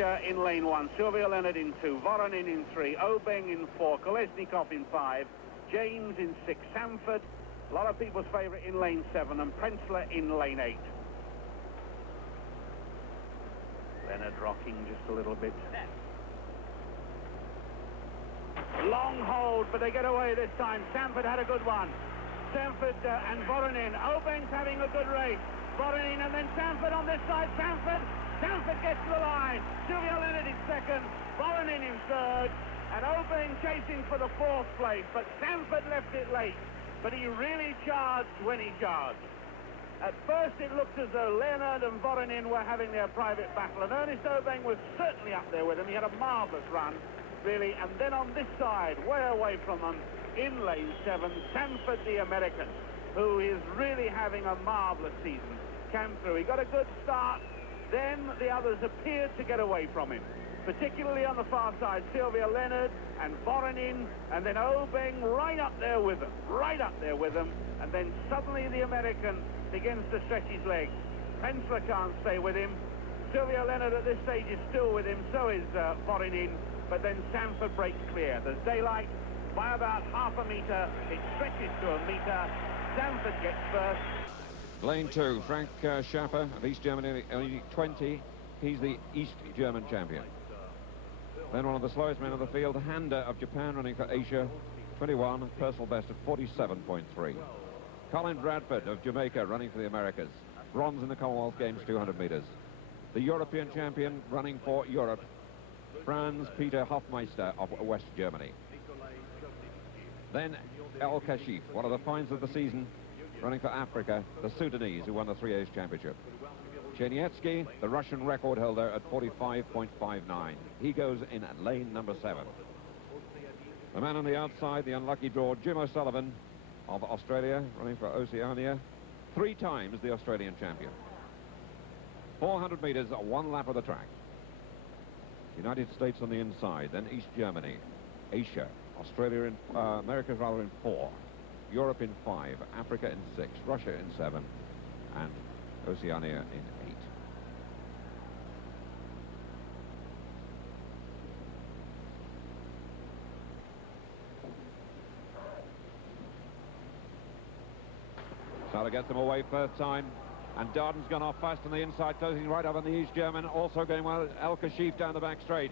Asia in lane 1, Sylvia Leonard in 2, Voronin in 3, Obeng in 4, Kolesnikov in 5, James in 6, Sanford, a lot of people's favourite, in lane 7, and Prenzler in lane 8. Leonard rocking just a little bit. Long hold, but they get away this time. Sanford had a good one. Sanford and Voronin. Obeng's having a good race. Voronin and then Sanford on this side. Sanford gets to the line. Sylvia Leonard in second. Voronin in third. And Obeng chasing for the 4th place. But Sanford left it late. But he really charged when he charged. At first it looked as though Leonard and Voronin were having their private battle. And Ernest Obeng was certainly up there with him. He had a marvellous run, really. And then on this side, way away from them, in lane 7, Sanford, the American, who is really having a marvellous season, came through. He got a good start, then the others appeared to get away from him, particularly on the far side, Sylvia Leonard and Voronin, and then Obeng right up there with them, and then suddenly the American begins to stretch his legs. Prenzler can't stay with him. Sylvia Leonard at this stage is still with him, so is Voronin, but then Sanford breaks clear. There's daylight. By about half a metre, it stretches to a metre. Sanford gets first. Lane 2, Frank Schaffer of East Germany, only 20. He's the East German champion. Then one of the slowest men on the field, Handa of Japan, running for Asia, 21, personal best of 47.3. Colin Bradford of Jamaica, running for the Americas, bronze in the Commonwealth Games, 200 metres. The European champion, running for Europe, Franz Peter Hofmeister of West Germany. Then El Kashif, one of the finds of the season, running for Africa, the Sudanese, who won the 3 A's championship. Chenietsky, the Russian record holder, at 45.59. He goes in at lane number 7. The man on the outside, the unlucky draw, Jim O'Sullivan of Australia, running for Oceania, 3 times the Australian champion. 400 metres, 1 lap of the track. United States on the inside, then East Germany, Asia, Australia in, America rather in 4, Europe in 5, Africa in 6, Russia in 7, and Oceania in 8. Sala gets them away first time, and Darden's gone off fast on the inside, closing right up on the East German, also going well. El Kashif down the back straight.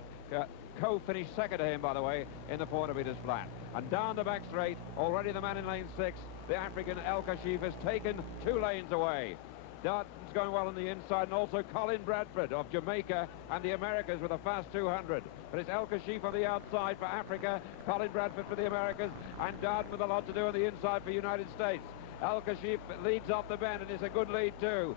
Co-finished second to him, by the way, in the 400 metres flat. And down the back straight, already the man in lane 6, the African El Kashif, has taken 2 lanes away. Darden's going well on the inside, and also Colin Bradford of Jamaica and the Americas with a fast 200. But it's El Kashif on the outside for Africa, Colin Bradford for the Americas, and Darden with a lot to do on the inside for United States. El Kashif leads off the bend, and it's a good lead too.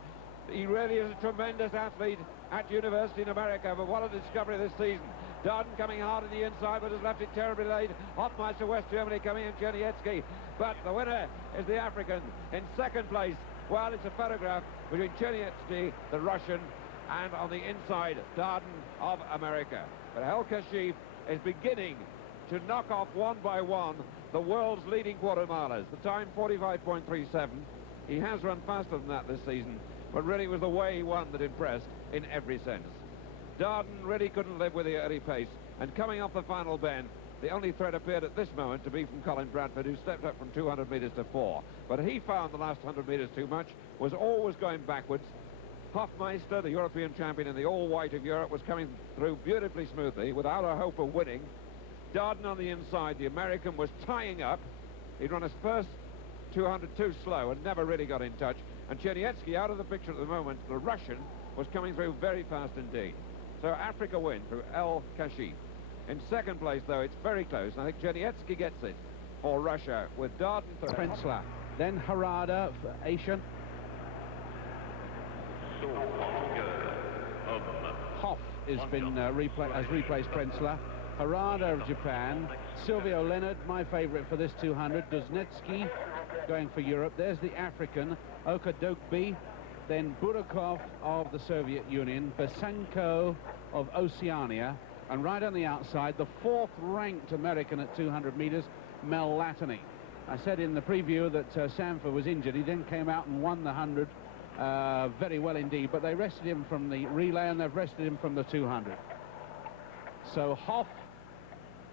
He really is a tremendous athlete at university in America, but what a discovery this season. Darden coming hard on the inside, but has left it terribly late. Hofmeister, West Germany, coming in, Chenietsky. But the winner is the African. In second place, well, it's a photograph between Chenietsky, the Russian, and on the inside, Darden of America. But El Kashif is beginning to knock off one by one the world's leading quarter milers. The time, 45.37. He has run faster than that this season, but really it was the way he won that impressed in every sense. Darden really couldn't live with the early pace, and coming off the final bend, the only threat appeared at this moment to be from Colin Bradford, who stepped up from 200 metres to 4. But he found the last 100 metres too much, was always going backwards. Hofmeister, the European champion in the all-white of Europe, was coming through beautifully smoothly without a hope of winning. Darden on the inside, the American, was tying up. He'd run his first 200 too slow and never really got in touch. And Chenietsky, out of the picture at the moment, the Russian, was coming through very fast indeed. So Africa win through El Kashif. In second place, though, it's very close. I think Chenietsky gets it for Russia with Darden third. Prenzler, then Harada for Asia. Hoff has replaced Prenzler. Harada of Japan. Silvio Leonard, my favourite for this 200. Dusnetsky going for Europe. There's the African, Okadokbi. Then Burakov of the Soviet Union. Besanko of Oceania. And right on the outside, the 4th-ranked American at 200 metres, Mel Latany. I said in the preview that Sanford was injured. He then came out and won the 100 very well indeed. But they rested him from the relay, and they've rested him from the 200. So Hoff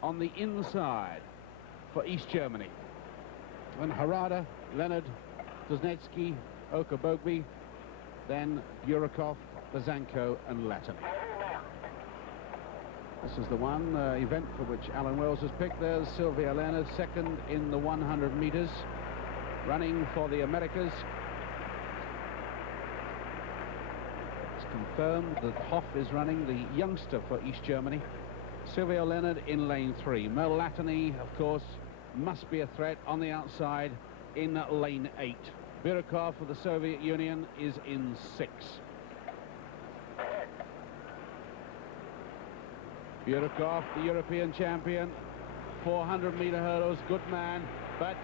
on the inside for East Germany. And Harada, Leonard, Dusnetsky, Okabogby, then Burakov, Bazanko and Latany. This is the one event for which Alan Wells has picked. There's Sylvia Leonard, second in the 100 meters, running for the Americas. It's confirmed that Hoff is running, the youngster for East Germany. Sylvia Leonard in lane 3. Mel Latany, of course, must be a threat on the outside in lane 8. Burakov for the Soviet Union is in 6. Burakov, the European champion, 400-meter hurdles, good man. But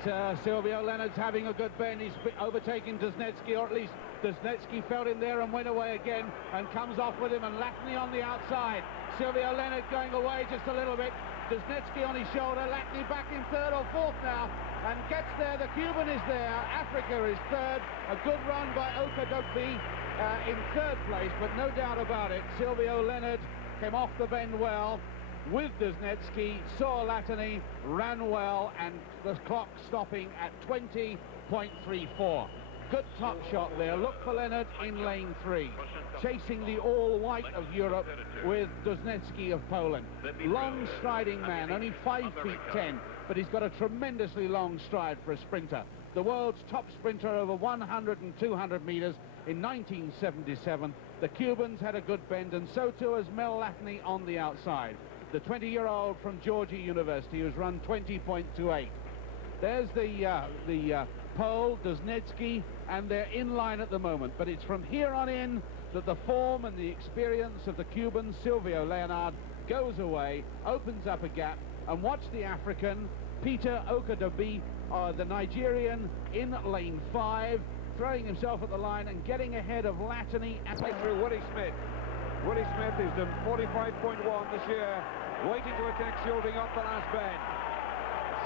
Silvio Leonard's having a good bend. He's overtaking Dusnetsky, or at least Dusnetsky felt him there and went away again and comes off with him, and Latany on the outside. Silvio Leonard going away just a little bit. Dusnetsky on his shoulder, Latany back in 3rd or 4th now and gets there. The Cuban is there. Africa is 3rd. A good run by Okadogbe in 3rd place, but no doubt about it, Silvio Leonard came off the bend well with Dusnetsky, saw Latany, ran well, and the clock stopping at 20.34. Good top shot there. Look for Leonard in lane 3, chasing the all-white of Europe with Dusnetsky of Poland. Long striding man, only 5 feet 10, but he's got a tremendously long stride for a sprinter. The world's top sprinter over 100 and 200 meters in 1977. The Cubans had a good bend, and so too has Mel Latany on the outside. The 20-year-old from Georgia University who's run 20.28. There's the Pole, Dusnetsky, and they're in line at the moment. But it's from here on in that the form and the experience of the Cuban, Silvio Leonard, goes away, opens up a gap, and watch the African, Peter Okadogbe, the Nigerian, in lane 5, throwing himself at the line and getting ahead of Latany. Through Willie Smith. Willie Smith is done 45.1 this year, waiting to attack Shielding up the last bend.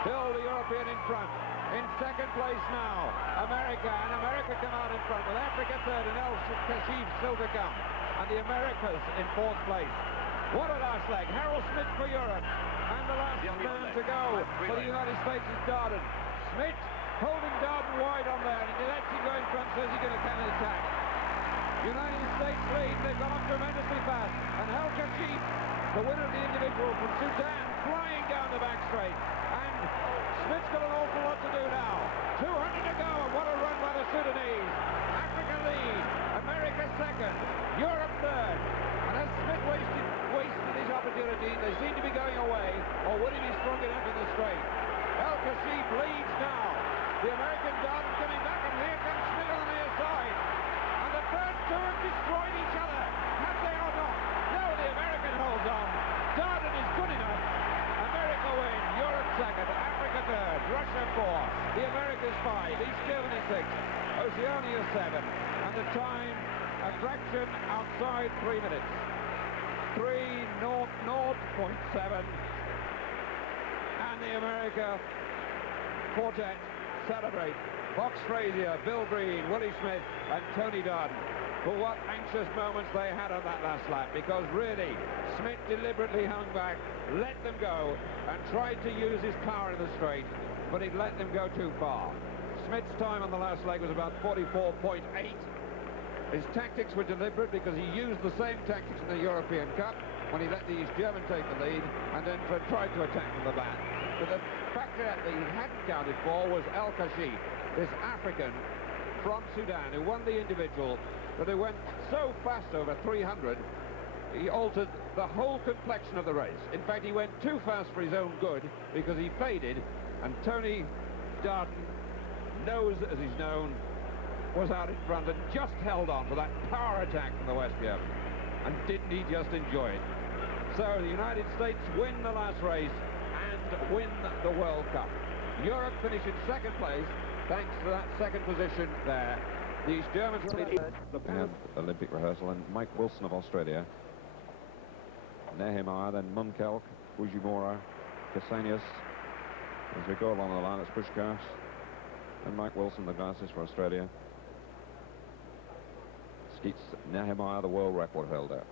Still the European in front. In 2nd place now, America, and America come out in front with Africa 3rd and El Kashif still to come. And the Americas in 4th place. What a last leg. Harold Smith for Europe. And the last man to go for the United States is Darden. Smith holding Darden wide on there, and he lets him go in front, so he's going to can an attack. United States lead. They've gone up tremendously fast. And El Kashif, the winner of the individual from Sudan, flying down the back straight. And Smith's got an awful lot to do now. 200 to go, and what a run by the Sudanese. Africa lead, America 2nd, Europe 3rd. And as Smith wasted his opportunity, they seem to be going away, or would he be strong enough in the straight? El Kashif leads now. The American Darden coming back, and here comes Smith on the near side. And the first two have destroyed each other. Have they or not? No, the American holds on. Darden is good enough. America win, Europe 2nd, Africa 3rd, Russia 4, the Americas 5, East Germany 6, Oceania 7, and the time, a fraction outside 3 minutes. 3:00.7, and the America quartet celebrate. Fox Frazier, Bill Green, Willie Smith, and Tony Darden. But what anxious moments they had on that last lap, because really, Smith deliberately hung back, let them go, and tried to use his power in the straight, but he'd let them go too far. Smith's time on the last leg was about 44.8. His tactics were deliberate because he used the same tactics in the European Cup when he let the East German take the lead and then tried to attack from the back. But the factor that he hadn't counted for was El Kashif, this African from Sudan who won the individual, but who went so fast over 300, he altered the whole complexion of the race. In fact, he went too fast for his own good because he faded, and Tony Darden, knows as he's known, was out in front and just held on for that power attack from the West German. And didn't he just enjoy it? So the United States win the last race and win the World Cup. Europe finish in 2nd place thanks to that 2nd position there. The East Germans and Olympic rehearsal, and Mike Wilson of Australia, Nehemiah, then Munkelk, Fujimura, Cassanius. As we go along the line, it's Pushkas and Mike Wilson, the glasses for Australia. Skeets Nehemiah, the world record holder.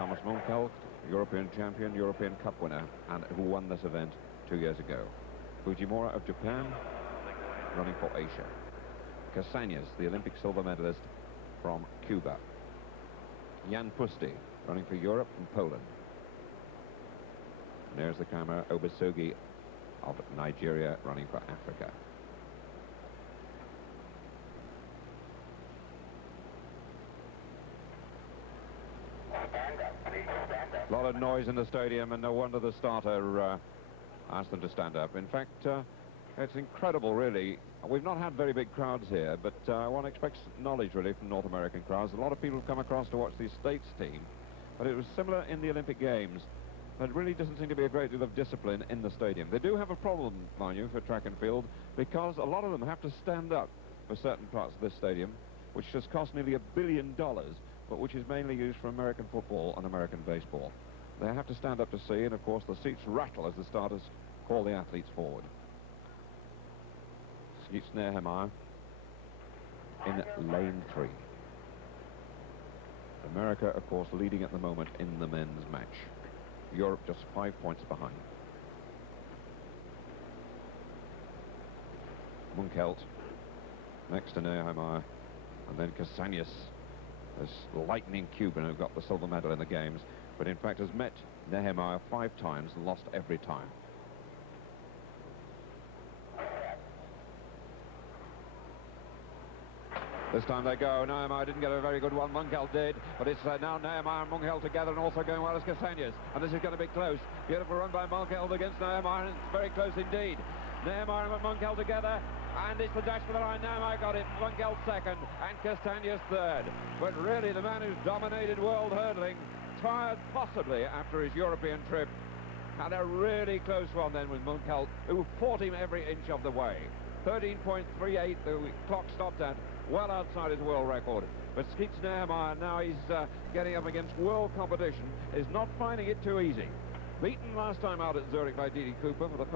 Thomas Munkelt, European champion, European Cup winner, and who won this event 2 years ago. Fujimura of Japan, running for Asia. Casañas, the Olympic silver medalist from Cuba. Jan Pusti, running for Europe from Poland. And there's the camera, Obasogi of Nigeria, running for Africa. A lot of noise in the stadium, and no wonder the starter asked them to stand up. In fact, it's incredible, really. We've not had very big crowds here, but one expects knowledge, really, from North American crowds. A lot of people have come across to watch the States team, but it was similar in the Olympic Games. There really doesn't seem to be a great deal of discipline in the stadium. They do have a problem, mind you, for track and field, because a lot of them have to stand up for certain parts of this stadium, which has cost nearly $1 billion, but which is mainly used for American football and American baseball. They have to stand up to see, and of course the seats rattle as the starters call the athletes forward. Skeets Nehammer in lane 3. America, of course, leading at the moment in the men's match. Europe just 5 points behind. Munkelt next to Nehammer, and then Casañas, this lightning Cuban who got the silver medal in the games, but in fact has met Nehammer 5 times and lost every time. This time they go. Nehammer didn't get a very good one. Munkelt did. But it's now Nehammer and Munkelt together, and also going well as Casañas. And this is going to be close. Beautiful run by Munkelt against Nehammer, and it's very close indeed. Nehammer and Munkelt together. And it's the dash for the line. Nehammer got it. Munkelt second. And Casañas third. But really, the man who's dominated world hurdling, tired possibly after his European trip, had a really close one then with Munkelt, who fought him every inch of the way. 13.38 the clock stopped at, well outside his world record. But Skeets Nehammer, now he's getting up against world competition, is not finding it too easy. Beaten last time out at Zurich by Didi Cooper for the